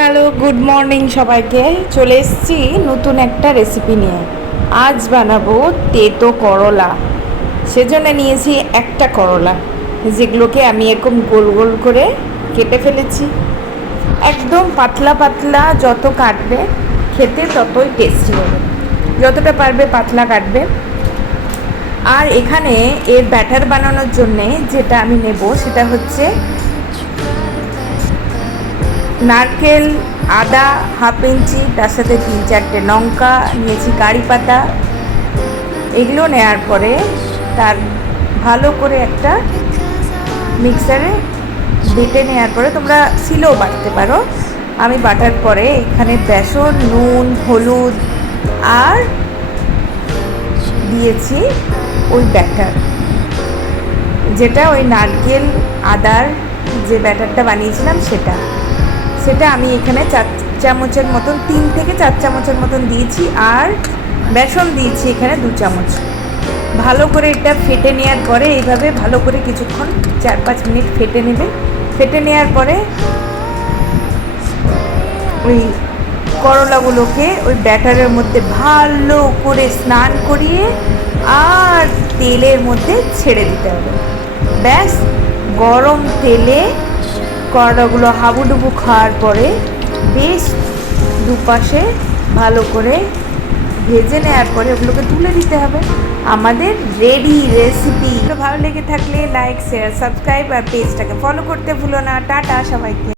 Hello, good morning সবাইকে। চলে এসেছি নতুন একটা রেসিপি নিয়ে। আজ বানাবো তেতো করলা। সেজন্য নিয়েছি একটা করলা, যেগুলোকে আমি এরকম গোল গোল করে কেটে ফেলেছি। একদম পাতলা পাতলা যত কাটবে খেতে ততই টেস্টি হবে, যতটা পারবে পাতলা কাটবে। আর এখানে এর ব্যাটার বানানোর জন্যে যেটা আমি নেব সেটা হচ্ছে নারকেল, আদা হাফ ইঞ্চি, তার সাথে 3-4টে লঙ্কা নিয়েছি, কারি পাতা। এগুলো নেওয়ার পরে তার ভালো করে একটা মিক্সারে বেটে নেওয়ার পরে, তোমরা শিলেও বাটতে পারো। আমি বাটার পরে এখানে বেসন, নুন, হলুদ আর দিয়েছি ওই ব্যাটার, যেটা ওই নারকেল আদার যে ব্যাটারটা বানিয়েছিলাম সেটা আমি এখানে 4 চামচের মতন, 3 থেকে 4 চামচের মতন দিয়েছি। আর বেসন দিয়েছি এখানে 2 চামচ। ভালো করে এটা ফেটে নেওয়ার পরে এইভাবে ভালো করে কিছুক্ষণ 4-5 মিনিট ফেটে নেবে। ফেটে নেওয়ার পরে ওই করলাগুলোকে ওই ব্যাটারের মধ্যে ভালো করে স্নান করিয়ে আর তেলের মধ্যে ছেড়ে দিতে হবে। ব্যাস, গরম তেলে করলাগুলো হাবুডুবু খাওয়ার পরে বেশ দুপাশে ভালো করে ভেজে নেওয়ার পরে ওগুলোকে তুলে দিতে হবে। আমাদের রেডি রেসিপি। ভালো লেগে থাকলে লাইক, শেয়ার, সাবস্ক্রাইব আর পেজটাকে ফলো করতে ভুলো না। টাটা সবাইকে।